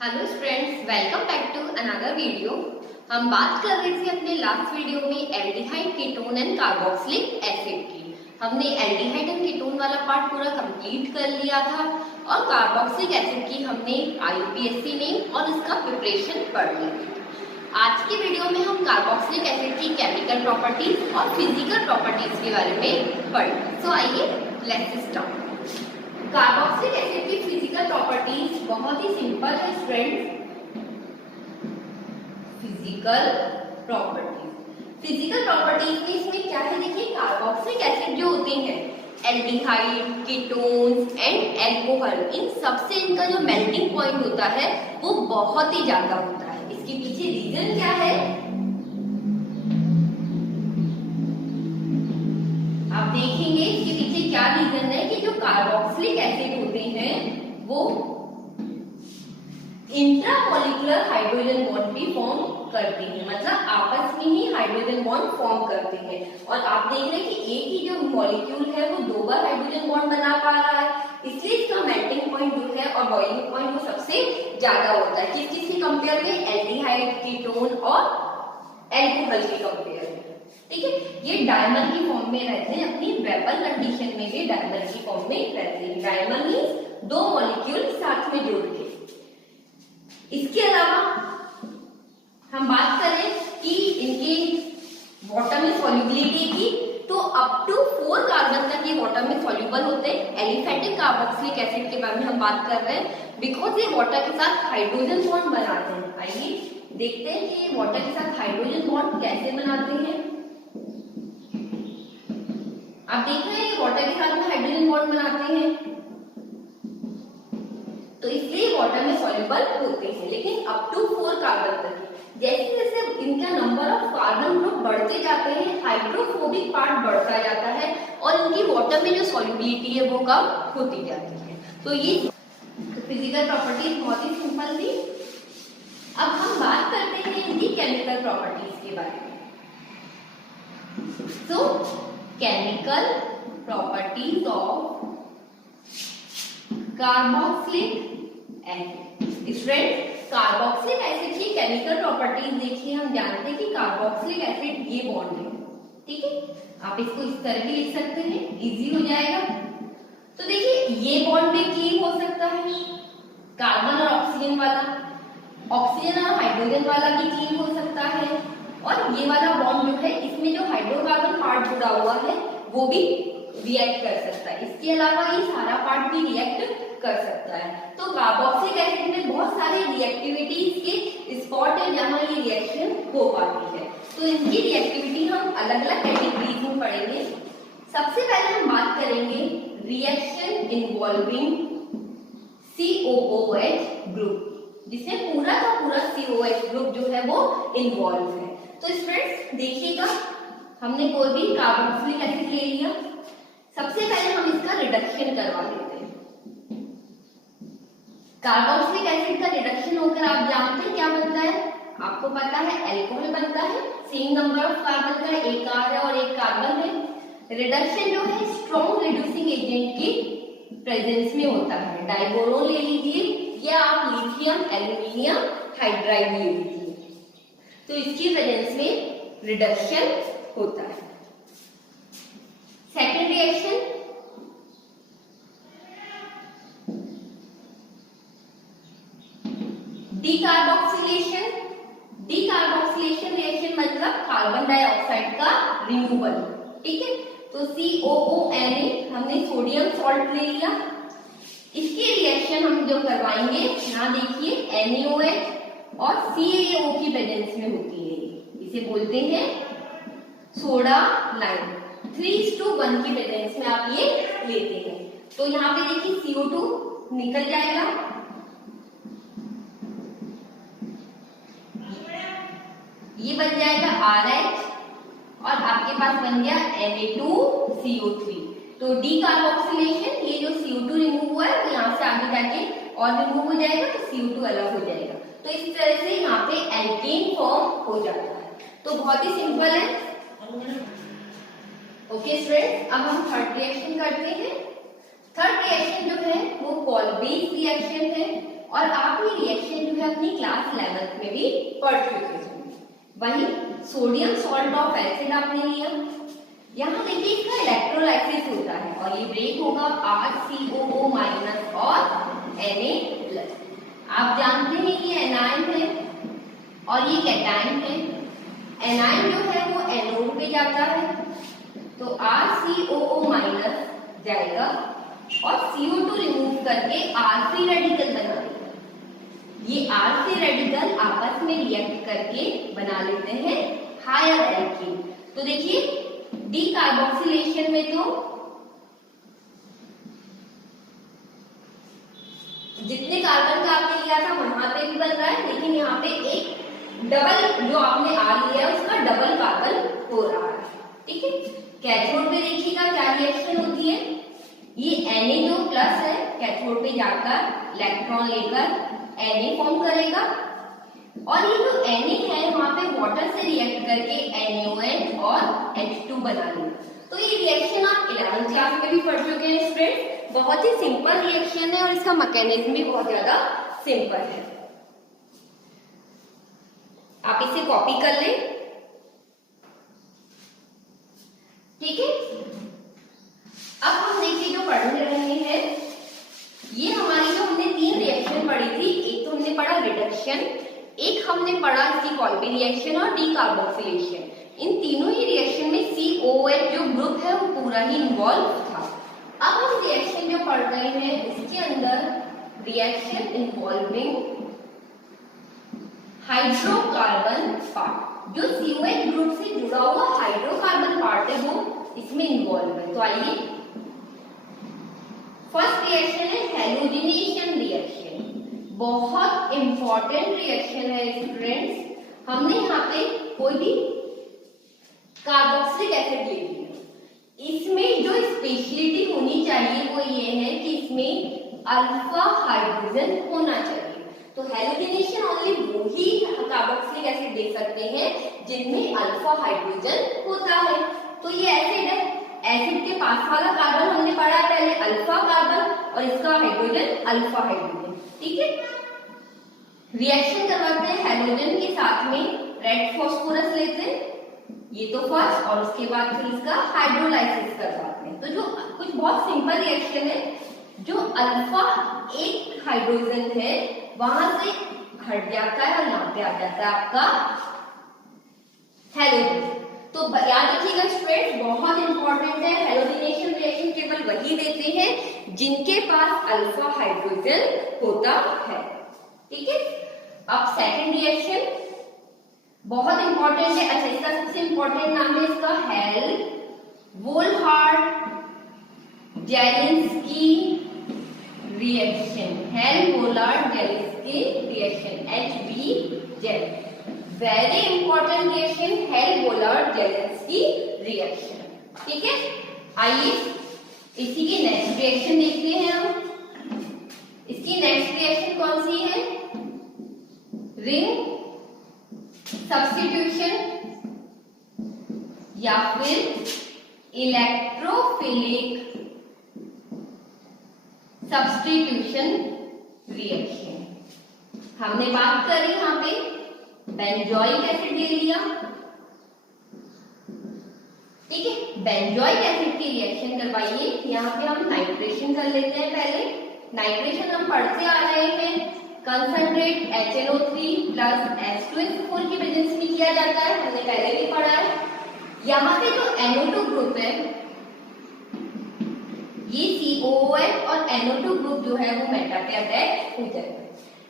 Hello students, welcome back to another video. हम बात कर रहे थे अपने लास्ट वीडियो में aldehyde, ketone and carboxylic acid की। हमने एल्डिहाइड एंड कीटोन वाला पार्ट पूरा कंप्लीट कर लिया था और कार्बोक्सिलिक एसिड की हमने IUPAC नेम और इसका प्रिपरेशन पढ़ लिया था। आज की वीडियो में हम कार्बोक्सिलिक एसिड की केमिकल प्रॉपर्टीज और फिजिकल प्रॉपर्टीज के बारे में पढ़ेंगे। सो आइए लेट्स स्टार्ट। कार्बोक्सिलिक एसिड की फिजिकल प्रॉपर्टीज बहुत ही सिंपल है फ्रेंड्स। फिजिकल प्रॉपर्टीज में इसमें क्या है, देखिए कार्बोक्सिलिक एसिड जो होते हैं एल्डिहाइड, कीटोन्स एंड एल्कोहल, इन सबसे इनका जो मेल्टिंग पॉइंट होता है वो बहुत ही ज्यादा होता है। इसके पीछे रीजन क्या है आप देखेंगे। इसके पीछे क्या रीजन है कि जो कार्बोक्सिलिक एसिड होते हैं वो इंट्रामोलिकुलर हाइड्रोजन बॉन्ड भी फॉर्म करते हैं, मतलब आपस में ही हाइड्रोजन बॉन्ड फॉर्म करते हैं। और आप देख रहे हैं कि एक ही जो मॉलिक्यूल है वो 2 बार हाइड्रोजन बॉन्ड बना पा रहा है, इसलिए इसका मेल्टिंग पॉइंट जो है और बॉइलिंग पॉइंट वो सबसे ज्यादा होता है। किस चीज के कंपेयर में? एल्डिहाइड, कीटोन और एल्कोहल के कंपेयर में। ठीक है, ये डायमर की फॉर्म में रहते हैं, अपनी वेपर कंडीशन में भी डायमर की फॉर्म में रहते हैं। डायमर मींस 2 मॉलिक्यूल साथ में जोड़ के। इसके अलावा हम बात करें कि इनके वाटर में सॉल्युबिलिटी की, तो अप टू 4 कार्बन तक ये वाटर में सॉल्युबल होते हैं। एलिफेटिक कार्बोक्सिलिक एसिड के बारे में हम बात कर रहे हैं बिकॉज ये वाटर के साथ हाइड्रोजन बॉन्ड बनाते हैं। आइए देखते हैं कि ये वाटर के साथ हाइड्रोजन बॉन्ड कैसे बनाते हैं। आप देख रहे हैं ये वाटर के साथ में हाइड्रोजन बॉन्ड बनाते हैं, तो इसलिए वाटर में सॉल्युबल होते हैं, लेकिन अप टू 4 कार्बन तक। जैसे जैसे इनका नंबर ऑफ कार्बन ग्रुप बढ़ते जाते हैं, हाइड्रोफोबिक पार्ट बढ़ता जाता है और इनकी वाटर में जो सॉल्युबिलिटी है वो कम होती जाती है। तो ये फिजिकल प्रॉपर्टीज बहुत ही सिंपल थी। अब हम बात करते हैं इनकी केमिकल प्रॉपर्टीज के बारे में। सो chemical properties of carboxylic acid. Student, carboxylic acid की केमिकल प्रॉपर्टीज देखिए। हम जानते हैं कि कार्बोक्सिलिक एसिड ये बॉन्ड है, ठीक है। आप इसको इस तरह भी लिख सकते हैं, इजी हो जाएगा। तो देखिए ये बॉन्ड में की हो सकता है कार्बन और ऑक्सीजन वाला, ऑक्सीजन और हाइड्रोजन वाला भी की हो सकता है, और ये वाला बॉन्ड जो है इसमें जो हाइड्रोकार्बन पार्ट जुड़ा हुआ है वो भी रिएक्ट कर सकता है। इसके अलावा ये सारा पार्ट भी रिएक्ट कर सकता है। तो कार्बोक्सिलिक एसिड में बहुत सारी रिएक्टिविटीज के स्पॉट है जहां ये रिएक्शन हो पाती है। तो इनकी रिएक्टिविटी हम अलग अलग कैटेगरीज में पढ़ेंगे। सबसे पहले हम बात करेंगे रिएक्शन इन्वॉल्विंग COOH ग्रुप, जिसमें पूरा का पूरा COH ग्रुप जो है वो इन्वॉल्व है। तो स्टूडेंट्स देखिएगा, हमने कोई भी कार्बोक्सिलिक एसिड ले लिया, सबसे पहले हम इसका रिडक्शन करवा लेते हैं। कार्बोक्सिलिक एसिड का रिडक्शन होकर आप जानते हैं क्या बनता है? आपको पता है एल्कोहल बनता है। सेम नंबर ऑफ कार्बन का, एक R है और एक कार्बन है। रिडक्शन जो है स्ट्रॉन्ग रिड्यूसिंग एजेंट की प्रेजेंस में होता है। डाइबोरोन ले लीजिए या आप लिथियम एल्यूमिनियम हाइड्राइड ले लीजिए, तो इसकी प्रेजेंस में रिडक्शन होता है। Second reaction decarboxylation. Decarboxylation reaction मतलब कार्बन डाइऑक्साइड का रिमूवल, ठीक है। तो COONA हमने सोडियम सॉल्ट ले लिया, इसके रिएक्शन हम जो करवाएंगे यहाँ देखिए NaOH और CaO की प्रेजेंस में होती है। इसे बोलते हैं सोडा लाइम। 3:1 की प्रेजेंस में आप ये लेते हैं, तो यहाँ पे देखिए CO2 निकल जाएगा, ये बन जाएगा RH और आपके पास बन गया Na2CO3। तो डीकार्बोक्सिलेशन, ये जो CO2 रिमूव हुआ है वो यहाँ से आगे जाके और रिमूव हो जाएगा, तो CO2 अलग हो जाएगा। तो इस तरह से यहाँ पे एल्केन फॉर्म हो जाता है। तो बहुत ही सिंपल है। ओके स्टूडेंट्स, अब हम थर्ड रिएक्शन करते हैं। थर्ड रिएक्शन जो है वो कॉल्बेक रिएक्शन है और आप ये रिएक्शन जो है अपनी क्लास 11th में भी पढ़ चुके हैं। वही सोडियम सॉल्ट ऑफ एसिड आपने लिया, यहाँ देखिए इसका इलेक्ट्रोलाइसिस होता है और ये ब्रेक होगा RCOO- और Na+। आप जानते हैं ये एनायन है और ये कैटायन है। एनायन जो है वो एनोड पे जाता है तो RCOO- जाएगा और CO2 रिमूव करके R3 रेडिकल बना देगा। ये R3 रेडिकल आपस में रिएक्ट करके बना लेते हैं हायर एल्कीन। तो देखिए डीकार्बोक्सिलेशन में तो जितने कार्बन का आपने लिया था वहां पे भी बन रहा है, लेकिन यहाँ पे एक डबल जो आपने R लिया है उसका डबल कार्बन हो रहा है। ठीक है, कैथोड पे देखिएगा क्या रिएक्शन होती है, ये Na2+ है, कैथोड पे जाकर इलेक्ट्रॉन लेकर Na फॉर्म करेगा और ये जो Na है वहां पे वाटर से रिएक्ट करके NaOH और H2 बना लेगा। तो ये रिएक्शन आप 11th क्लास में भी पढ़ चुके हैं स्टूडेंट। बहुत ही सिंपल रिएक्शन है और इसका मैकेनिज्म भी बहुत ज्यादा सिंपल है। आप इसे कॉपी कर लें। ठीक है, अब हम देखिए जो पढ़ रहे हैं ये हमारी जो हमने 3 रिएक्शन पढ़ी थी, एक तो हमने पढ़ा रिडक्शन, एक हमने पढ़ा इसकी कॉल्बी रिएक्शन और डीकार्बोक्सिलेशन। इन तीनों ही रिएक्शन में COOH जो ग्रुप है वो पूरा ही इन्वॉल्व था। अब हम रिएक्शन जो पढ़ रहे हैं इसके अंदर रिएक्शन इन्वॉल्विंग हाइड्रोकार्बन पार्ट, जो COH ग्रुप से जुड़ा हुआ हाइड्रोकार्बन पार्ट है वो इसमें इन्वॉल्व है। तो आइए फर्स्ट रिएक्शन है हैलोजिनेशन रिएक्शन। बहुत इंपॉर्टेंट रिएक्शन है स्टूडेंट्स। हमने यहाँ पे कोई भी कार्बोक्सिलिक एसिड ले लिया, इसमें जो स्पेशलिटी होनी चाहिए वो ये है कि इसमें अल्फा हाइड्रोजन होना चाहिए। तो हैलोजिनेशन ओनली वो ही कार्बोक्सिलिक एसिड दे सकते हैं जिनमें अल्फा हाइड्रोजन होता है। तो ये एसिड है, एसिड के पास वाला कार्बन हमने पढ़ा है पहले अल्फा कार्बन और इसका हाइड्रोजन अल्फा हाइड्रोजन। ठीक है, रिएक्शन करवाते हैं हैलोजन के साथ में रेड फास्फोरस लेते हैं, ये तो फर्स्ट, और उसके बाद फिर इसका हाइड्रोलाइसिस करवाते हैं। तो जो कुछ बहुत सिंपल रिएक्शन है, जो अल्फा एक हाइड्रोजन है वहां से हट जाता है और यहाँ पे आ जाता है आपका हैलोजन। तो याद रखिएगा स्टूडेंट्स, बहुत इंपॉर्टेंट है, हैलोजिनेशन रिएक्शन केवल वही देते हैं जिनके पास अल्फा हाइड्रोजन होता है। ठीक है, अब सेकंड रिएक्शन बहुत इंपॉर्टेंट है। अच्छा, इसका सबसे इंपॉर्टेंट नाम है इसका Helmholtz-Zelensky reaction. Helmholtz-Zelensky reaction HBJ, very important reaction Helmholtz-Zelensky reaction. ठीक है, आइए इसी की नेक्स्ट रिएक्शन देखते हैं हम। इसकी नेक्स्ट रिएक्शन कौन सी है, रिंग सब्स्टिट्यूशन या फिर इलेक्ट्रोफिलिक सब्स्टिट्यूशन रिएक्शन। हमने बात करी यहाँ पे बेंजोइक एसिड ले लिया। ठीक है, बेंजोइक एसिड की रिएक्शन करवाइए। यहाँ पे हम नाइट्रेशन कर लेते हैं। पहले नाइट्रेशन हम पढ़ते आ रहे हैं, कंसंट्रेट HNO3 प्लस H2SO4 की प्रेजेंस में किया जाता है, हमने पहले भी पढ़ा है। यहाँ पे जो NO2 ग्रुप है ये COOH और NO2 ग्रुप जो है वो मेटा पे अटैच हो जाएगा।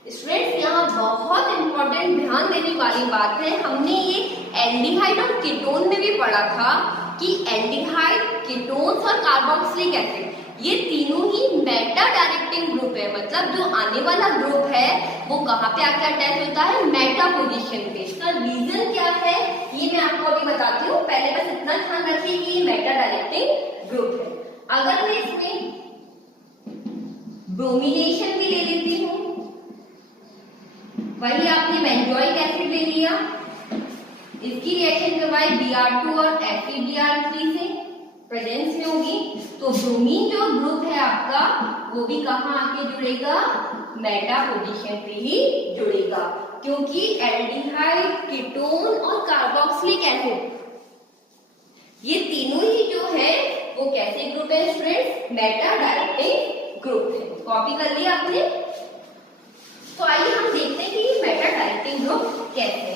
स्टूडेंट्स, यहाँ बहुत इंपॉर्टेंट ध्यान देने वाली बात है, हमने ये एल्डिहाइड और कीटोन में भी पढ़ा था कि एल्डिहाइड, कीटोन्स और कार्बोक्सिलिक एसिड ये तीनों ही मेटा डायरेक्टिंग ग्रुप है। मतलब जो आने वाला ग्रुप है वो कहाँ पे आके अटैच होता है, मेटा पोजीशन पे। इसका रीजन क्या है ये मैं आपको अभी बताती हूँ, पहले बस इतना ध्यान रखिए कि ये मेटा डायरेक्टिंग ग्रुप है। अगर मैं इसमें ब्रोमिनेशन भी ले लेती हूँ, वही आपने बेंजोइक एसिड ले लिया, इसकी रिएक्शन करवाई Br2 और FeBr3 से, प्रेजेंस में होगी, तो ब्रोमीन जो ग्रुप है आपका वो भी कहाँ आके जुड़ेगा, मेटा पोजीशन पे ही जुड़ेगा, क्योंकि एल्डिहाइड, कीटोन और कार्बोक्सिलिक एसिड ये तीनों ही जो है वो कैसे ग्रुप है स्टूडेंट्स? मेटा डायरेक्टिंग ग्रुप है। कॉपी कर लिया आपने? तो आइए हम देखते हैं कि मेटा डायरेक्टिंग ग्रुप कैसे है।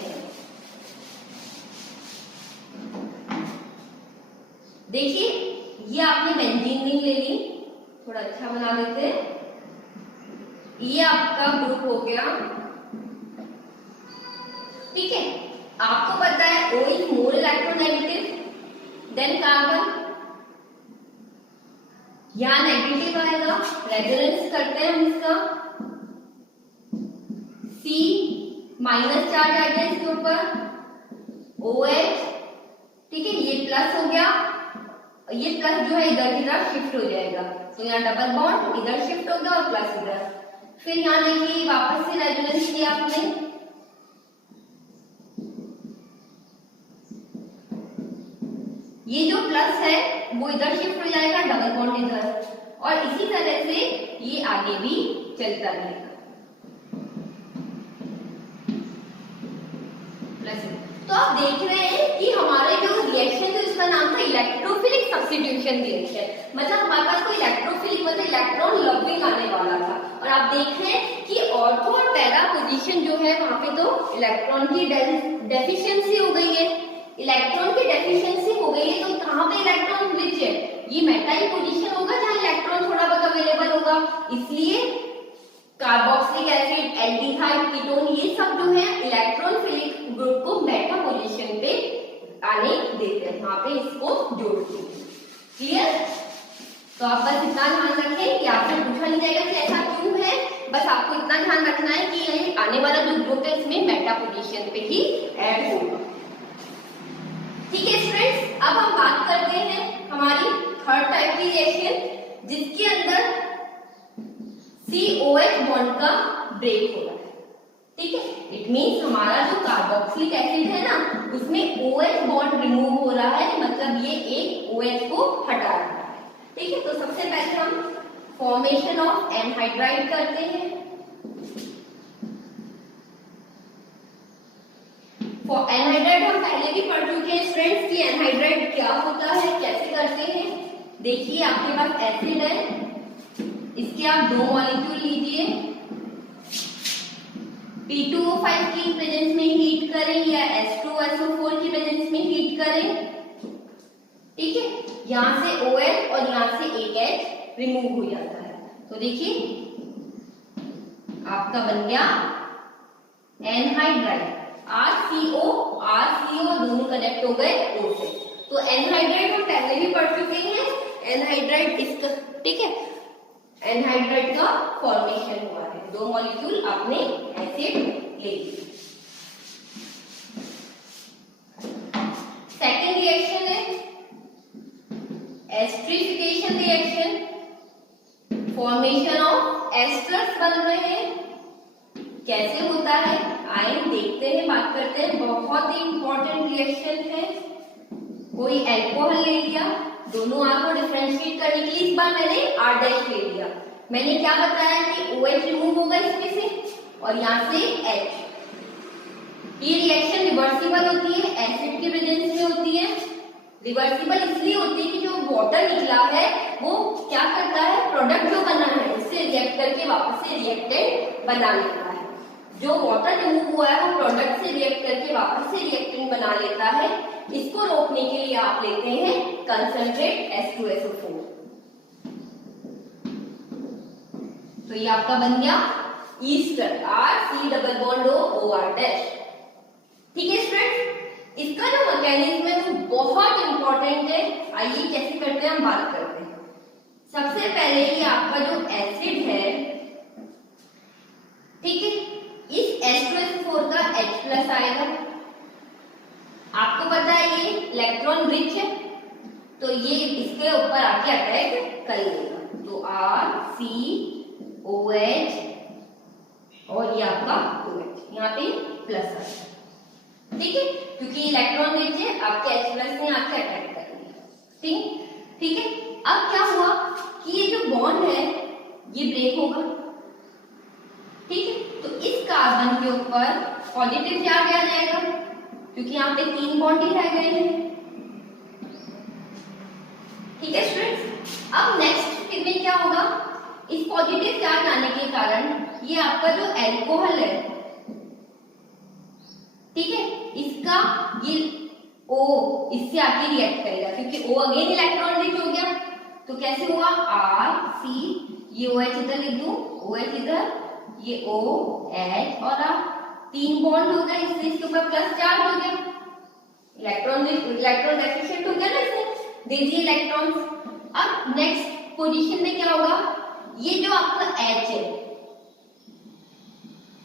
देखिए, ये आपने बेंजीन रिंग ले ली, थोड़ा अच्छा बना देते हैं। ये आपका ग्रुप हो गया, ठीक है। आपको पता है O is more electronegative than carbon, यहां नेगेटिव आएगा, रेजोनेंस करते हैं हम इसका, C माइनस चार्ज आ गया इसके ऊपर, OH, ठीक है, ये प्लस हो गया, ये प्लस जो है इधर की तरफ शिफ्ट हो जाएगा, तो यहाँ डबल बॉन्ड इधर शिफ्ट हो गया और प्लस इधर, फिर यहाँ देखिए वापस से रेजोनेंस किया आपने, ये जो प्लस है वो इधर शिफ्ट हो जाएगा, डबल बॉन्ड इधर, और इसी तरह से ये आगे भी चलता रहेगा। तो आप देख रहे हैं कि हमारे जो रिएक्शन थे उसका नाम था इलेक्ट्रोफिलिक सब्स्टिट्यूशन रिएक्शन, मतलब हमारे पास कोई इलेक्ट्रोफिलिक मतलब इलेक्ट्रॉन लविंग आने वाला था, और आप देख रहे हैं कि ऑर्थो और पैरा पोजीशन जो है वहां पे तो इलेक्ट्रॉन की डेफिशिएंसी हो गई है, इलेक्ट्रॉन की डेफिशिएंसी हो गई है, तो कहां पे इलेक्ट्रॉन रिच है? ये मेटा ही पोजीशन होगा जहां इलेक्ट्रॉन थोड़ा बहुत अवेलेबल होगा, इसलिए कार्बोक्सिलिक एसिड, एल्डिहाइड, कीटोन ये सब जो है इलेक्ट्रॉन फिलिक ग्रुप को मेटा पोजीशन पे आने देते हैं, वहां पे इसको जोड़ते हैं। क्लियर? तो आप बस इतना ध्यान रखें कि आपसे पूछा नहीं जाएगा कि ऐसा क्यों है, बस आपको इतना ध्यान रखना है कि ये आने वाला जो ग्रुप है इसमें मेटा पोजीशन पे ही ऐड होगा। ठीक है स्टूडेंट्स, अब हम बात करते हैं हमारी थर्ड टाइप की रिएक्शन जिसके अंदर COH बॉन्ड का ब्रेक हो रहा है, ठीक है। इट मीन्स हमारा जो कार्बोक्सिलिक एसिड है ना उसमें OH बॉन्ड रिमूव हो रहा है, मतलब ये एक OH को हटा रहा है, ठीक है। तो सबसे पहले हम फॉर्मेशन ऑफ एनहाइड्राइड करते हैं। एनहाइड्राइड हम पहले भी पढ़ चुके हैं स्टूडेंट्स कि एनहाइड्राइड क्या होता है, कैसे करते हैं। देखिए आपके पास एसिड है, इसके आप 2 मॉलिक्यूल लीजिए, P2O5 की प्रेजेंस में हीट करें या H2SO4 की प्रेजेंस में हीट करें, ठीक है। यहां से OH और यहां से एक H रिमूव हो जाता है, तो देखिए आपका बन गया एनहाइड्राइड, RCO दोनों कनेक्ट हो गए O से। तो एनहाइड्राइड हम पहले भी पढ़ चुके हैं, एनहाइड्राइड इसका, ठीक है, एनहाइड्राइड का फॉर्मेशन हुआ है, 2 मॉलिक्यूल आपने एसिड ले लिए। सेकेंड रिएक्शन है esterification reaction, formation of esters बन रहे हैं। कैसे होता है आइए देखते हैं, बात करते हैं। बहुत ही इंपॉर्टेंट रिएक्शन है। कोई अल्कोहल ले लिया, दोनों R को डिफरेंशिएट करने के लिए इस बार मैंने R' ले लिया। मैंने क्या बताया कि OH रिमूव होगा इसमें से और यहाँ से H। ये रिएक्शन रिवर्सिबल होती है, एसिड की प्रेजेंस में होती है। रिवर्सिबल इसलिए होती है कि जो वाटर निकला है वो क्या करता है, प्रोडक्ट जो बना है उससे रिएक्ट करके वापस से रिएक्टेंट बना लेता है। जो वाटर रिमूव हुआ है वो प्रोडक्ट से रिएक्ट करके वापस से रिएक्टेंट बना लेता है। इसको रोकने के लिए आप लेते हैं कंसंट्रेट H2SO4। तो ये आपका बन गया ईस्टर, RC≡OR'। ठीक है स्टूडेंट्स, इसका जो मैकेनिज्म है वो बहुत इंपॉर्टेंट है। आइए कैसे करते हैं हम बात करते हैं। सबसे पहले ये आपका जो एसिड है, ठीक है, इस H2SO4 का H+ आएगा। आपको पता है ये इलेक्ट्रॉन रिच है तो ये इसके ऊपर आके अटैक कर लेगा। तो RCOH और ये आपका OH, यहाँ पे प्लस आएगा, ठीक है, क्योंकि इलेक्ट्रॉन रिच है, आपके H+ ने आके अटैक कर लिया। ठीक है। अब क्या हुआ कि ये जो बॉन्ड है ये ब्रेक होगा, ऊपर पॉजिटिव चार्ज आ जाएगा क्योंकि यहाँ पे 3 बॉन्ड ही रह गए हैं। ठीक है स्टूडेंट्स, अब नेक्स्ट स्टेप में क्या होगा, इस पॉजिटिव चार्ज आने के कारण ये आपका जो एल्कोहल है, ठीक है, इसका ये O इससे आके रिएक्ट करेगा क्योंकि O अगेन इलेक्ट्रॉन रिच हो गया, तो कैसे हुआ R C, ये OH इधर लिख दूं, OH इधर, ये OH और R, 3 बॉन्ड हो गए, इससे इसके ऊपर प्लस चार्ज हो गया, इलेक्ट्रॉन डेफिशिएंट हो गया ना, इससे दे दिए इलेक्ट्रॉन्स। अब नेक्स्ट पोजीशन में क्या होगा, ये जो आपका H है,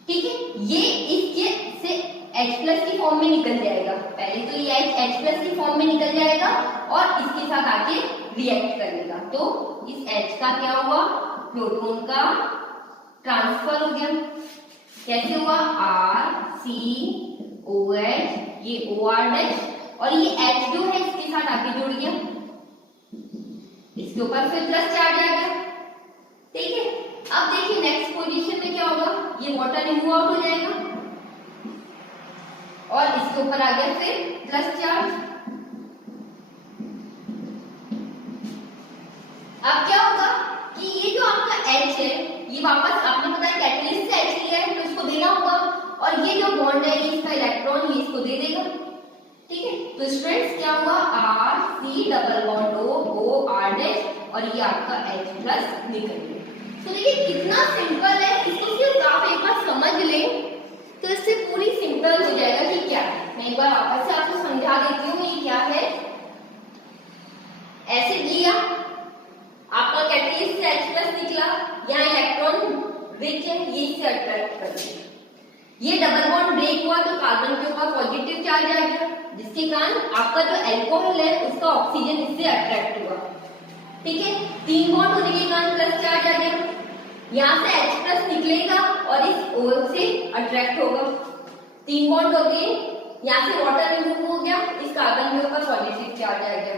ठीक है, ये इसके से H प्लस की फॉर्म में निकल जाएगा, पहले तो ये H प्लस की फॉर्म में निकल जाएगा और इसके साथ आके रिएक्ट करेगा, तो इस H का क्या हुआ, प्रोटॉन का ट्रांसफर हो गया, कैसे हुआ, R C OH, ये OR डैश और ये H जो है इसके साथ आके जुड़ गया, इसके ऊपर फिर प्लस चार्ज आ गया। ठीक है, अब देखिए नेक्स्ट पोजीशन में क्या होगा, ये वाटर रिमूव आउट हो जाएगा और इसके ऊपर आ गया फिर प्लस चार्ज। अब क्या होगा कि ये जो आपका H है, ये वापस आपने बताया कैटलिस्ट से H लिया है तो इसको देना होगा, और ये जो बॉन्ड है ये इसका इलेक्ट्रॉन ये इसको दे देगा। ठीक है, तो स्टूडेंट्स क्या हुआ, R C double bond O R dash और ये आपका H प्लस निकल गया। तो देखिए कितना सिंपल है, इसको सिर्फ आप एक बार समझ लें तो इससे पूरी सिंपल हो जाएगा कि क्या है। मैं एक बार वापस से आपको समझा देती हूँ ये क्या है। एसिड लिया, आपका कैटलिस्ट से H प्लस निकला, यहाँ इलेक्ट्रॉन रिच है, ये इससे अट्रैक्ट कर दिया, ये डबल बॉन्ड ब्रेक हुआ तो कार्बन के ऊपर पॉजिटिव चार्ज आ गया, जिसके कारण आपका जो एल्कोहल है उसका ऑक्सीजन इससे अट्रैक्ट हुआ। ठीक है, 3 बॉन्ड होने के कारण प्लस चार्ज आ गया, यहाँ से H प्लस निकलेगा और इस O से अट्रैक्ट होगा, 3 बॉन्ड हो गए, यहाँ से वाटर रिमूव हो गया, इस कार्बन के ऊपर पॉजिटिव चार्ज आ गया।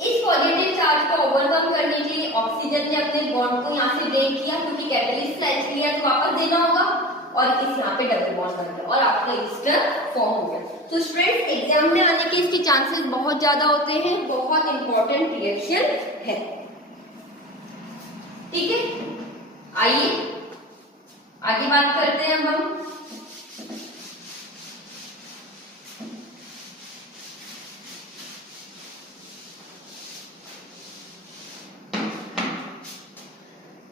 इस पॉजिटिव चार्ज को ओवरकम करने के लिए ऑक्सीजन ने अपने बॉन्ड को यहाँ से ब्रेक किया क्योंकि कैटलिस्ट से H लिया तो वापस देना होगा, और इस यहाँ पे डबल बॉन्ड बन गया और आपका ईस्टर फॉर्म हो गया। तो स्टूडेंट्स एग्जाम में आने के इसके चांसेस बहुत ज्यादा होते हैं, बहुत इंपॉर्टेंट रिएक्शन है। ठीक है, आइए आगे बात करते हैं अब हम।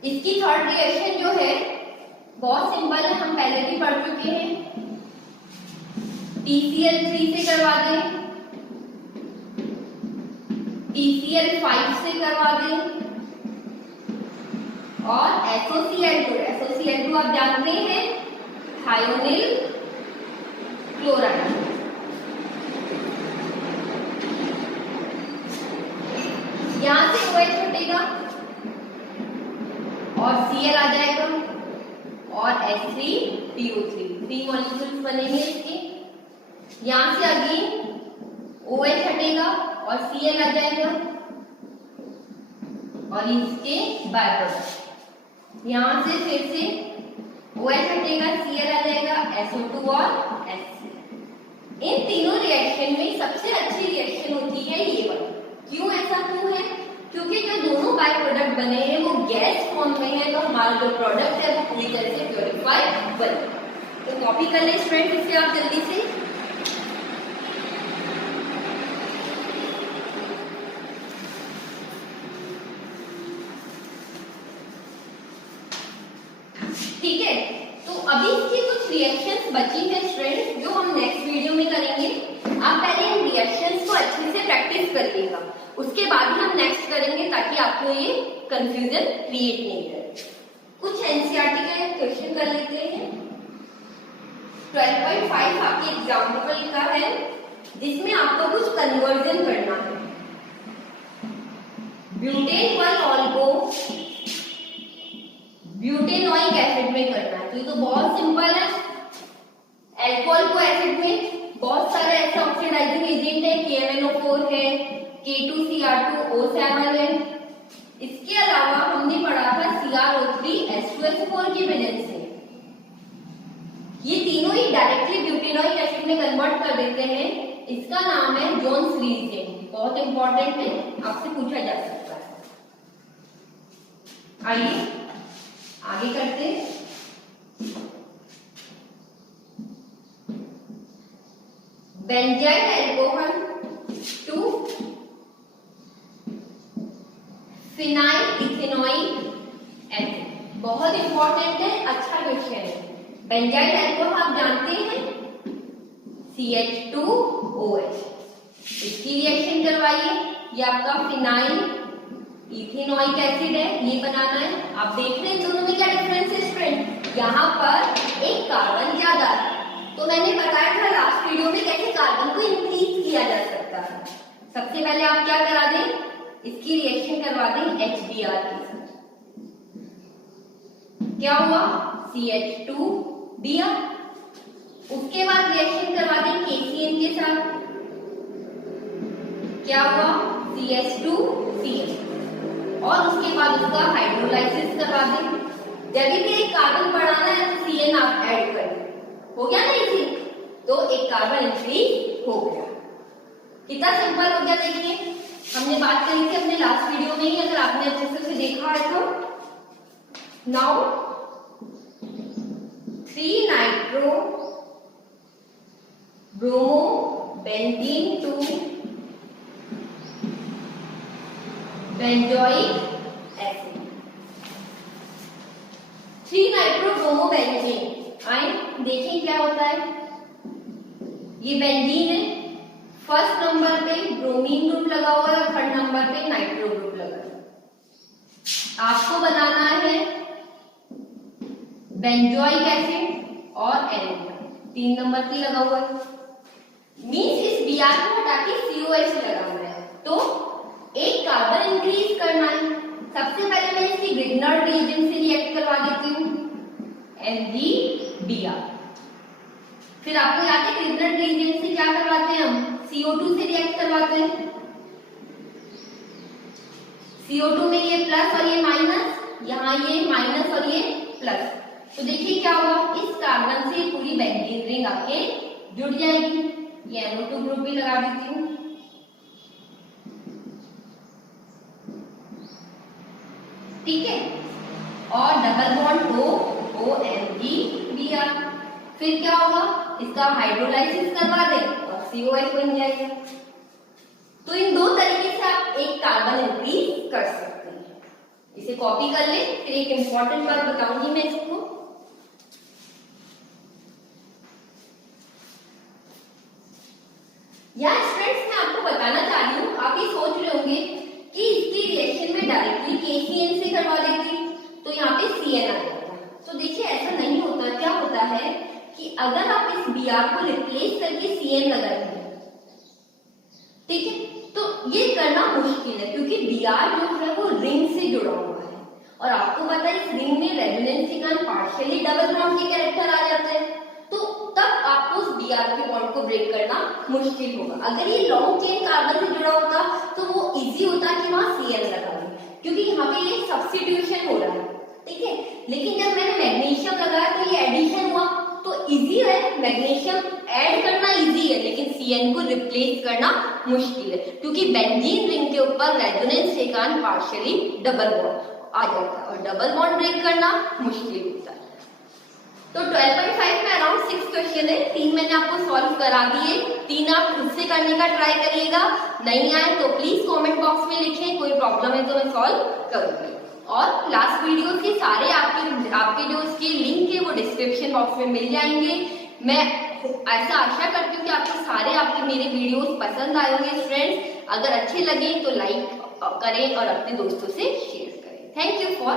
इसकी थर्ड रिएक्शन जो है बहुत सिंपल है, हम पहले भी पढ़ चुके हैं। TCl3 से करवा दें, TCl5 से करवा दें और SOCl2 आप जानते हैं थायोनिल क्लोराइड। यहां से OH हटेगा और Cl आ जाएगा और H3PO3, 3 मॉलिक्यूल्स बनेंगे इसके। यहां से अगेन OH हटेगा और Cl आ जाएगा और इसके बाय प्रोडक्ट, यहां से फिर से OH हटेगा, Cl आ जाएगा, SO2 और H। इन तीनों रिएक्शन में सबसे अच्छी रिएक्शन होती है ये वाली। क्यों ऐसा क्यों है? क्योंकि जो दोनों बाय प्रोडक्ट बने हैं वो गैस फॉर्म में है, तो हमारा जो प्रोडक्ट है वो पूरी तरह से प्योरीफाइड बने। तो कॉपी कर लें स्टूडेंट इससे आप जल्दी से। ठीक है, तो अभी इसकी कुछ रिएक्शंस बची है स्टूडेंट जो हम नेक्स्ट वीडियो में करेंगे। आप पहले इन रिएक्शंस को अच्छे से प्रैक्टिस करिएगा, उसके बाद ही हम नेक्स्ट करेंगे ताकि आपको ये कंफ्यूजन क्रिएट नहीं करे। कुछ एनसीईआरटी का क्वेश्चन कर लेते हैं। 12.5 आपके एग्जाम्पल का है जिसमें आपको कुछ कन्वर्जन करना है। ब्यूटेन 1 ऑल को ब्यूटेनोइक एसिड में करना है, तो ये तो बहुत सिंपल है। अल्कोहल को एसिड में बहुत सारे ऐसे ऑक्सीडाइजिंग एजेंट है, KMnO4 है, K2Cr2O7 है। इसके अलावा हमने पढ़ा था CrO3 H2SO4 की वजह से ये तीनों ही डायरेक्टली ब्यूटेनॉइक एसिड में कन्वर्ट कर देते हैं। इसका नाम है जोन्स रीजन। बहुत इंपॉर्टेंट है, आपसे पूछा जा सकता है। आइए आगे करते हैं। Benzyl alcohol to phenyl ethanoic acid. बहुत इंपॉर्टेंट है, अच्छा क्वेश्चन है। बेंजाइल अल्कोहल आप जानते हैं CH2OH। इसकी रिएक्शन करवाइए। ये आपका फिनाइल इथेनॉइक एसिड है, ये बनाना है। आप देख रहे हैं दोनों में क्या डिफरेंस है स्टूडेंट? यहाँ पर एक कार्बन ज्यादा है, तो मैंने बताया था लास्ट वीडियो में कैसे कार्बन को इंक्रीज किया जा सकता है। सबसे पहले आप क्या करा दें, इसकी रिएक्शन करवा दें HBr के साथ। क्या हुआ? CH2Br। उसके बाद रिएक्शन करवा दें KCl के साथ। क्या हुआ? CH2Cl। और उसके बाद उसका हाइड्रोलाइसिस करवा दें। जब भी एक कार्बन बढ़ाना है तो CN आप ऐड करें। हो गया ना इसी? तो एक कार्बन इंक्रीज हो गया। कितना सिंपल हो गया देखिए। हमने बात करी थी अपने लास्ट वीडियो में ही, अगर आपने अच्छे से उसे देखा है तो। Now 3 nitro bromo benzene to benzoic acid. 3 nitro bromo benzene. आए देखें क्या होता है। ये बेंजीन है, फर्स्ट नंबर पे ब्रोमीन ग्रुप लगा हुआ है, थर्ड नंबर पे नाइट्रो ग्रुप लगा है। आपको बनाना है बेंजोइक एसिड और NO3 3 नंबर पे लगा हुआ है। मींस इस Br को हटा के COH लगाना है, तो एक कार्बन इंक्रीज करना है। सबसे पहले मैं इसकी ग्रिग्नर रिएजेंट से रिएक्ट करवा देती हूँ, MgBr। फिर आपको याद है ग्रिग्नर रिएजेंट से क्या करवाते हैं हम? CO2 से रिएक्ट करवाते हैं। CO2 में ये प्लस और ये माइनस, यहाँ ये माइनस और ये प्लस। तो देखिए क्या हुआ, इस कार्बन से पूरी बेंजीन रिंग आके जुड़ जाएगी। ये NO2 ग्रुप भी लगा देती हूँ। ठीक है, और डबल बॉन्ड OMgBr। फिर क्या होगा, इसका हाइड्रोलाइसिस करवा दें और COH बन जाएगा। तो इन दो तरीके से आप एक कार्बन इंक्रीज कर सकते हैं। इसे कॉपी कर ले। फिर एक इंपॉर्टेंट बात बताऊंगी मैं इसको। यहाँ स्टूडेंट्स मैं आपको बताना चाह रही हूँ, आप ये सोच रहे होंगे कि इसकी रिएक्शन में डायरेक्टली KCl से करवा देती तो यहाँ पे CN आ जाता। तो देखिए ऐसा नहीं होता। क्या होता है कि अगर आप इस Br को रिप्लेस करके CN लगाएंगे, ठीक है, तो ये करना मुश्किल है, क्योंकि Br जो है वो रिंग से जुड़ा हुआ है। और आपको पता है इस रिंग में रेजोनेंस के कारण पार्शियली डबल बॉन्ड के कैरेक्टर आ जाते हैं। तो तब आपको उस Br के बॉन्ड को ब्रेक करना मुश्किल होगा। अगर ये लॉन्ग चेन कार्बन से जुड़ा होता तो वो इजी होता कि वहां CN लगा दें, क्योंकि यहाँ पे ये सब्स्टिट्यूशन हो रहा है। ठीक है, लेकिन जब मैंने मैग्नीशियम लगाया तो ये एडिशन हुआ, तो इजी है। मैग्नीशियम ऐड करना इजी है, लेकिन CN को रिप्लेस करना मुश्किल है, क्योंकि बेंजीन रिंग के ऊपर रेजोनेंस के कारण पार्शियली डबल बॉन्ड आ जाता है और डबल बॉन्ड ब्रेक करना मुश्किल होता है। तो 12.5 में अराउंड 6 क्वेश्चन है। 3 मैंने आपको सॉल्व करा दिए, 3 आप खुद से करने का ट्राई करिएगा। नहीं आए तो प्लीज कमेंट बॉक्स में लिखें, कोई प्रॉब्लम है तो मैं सॉल्व करूंगी। और लास्ट वीडियो के सारे आपके जो इसके लिंक है वो डिस्क्रिप्शन बॉक्स में मिल जाएंगे। मैं ऐसा आशा करती हूँ कि आपके मेरे वीडियोस पसंद आए होंगे फ्रेंड्स। अगर अच्छे लगे तो लाइक करें और अपने दोस्तों से शेयर करें। Thank you for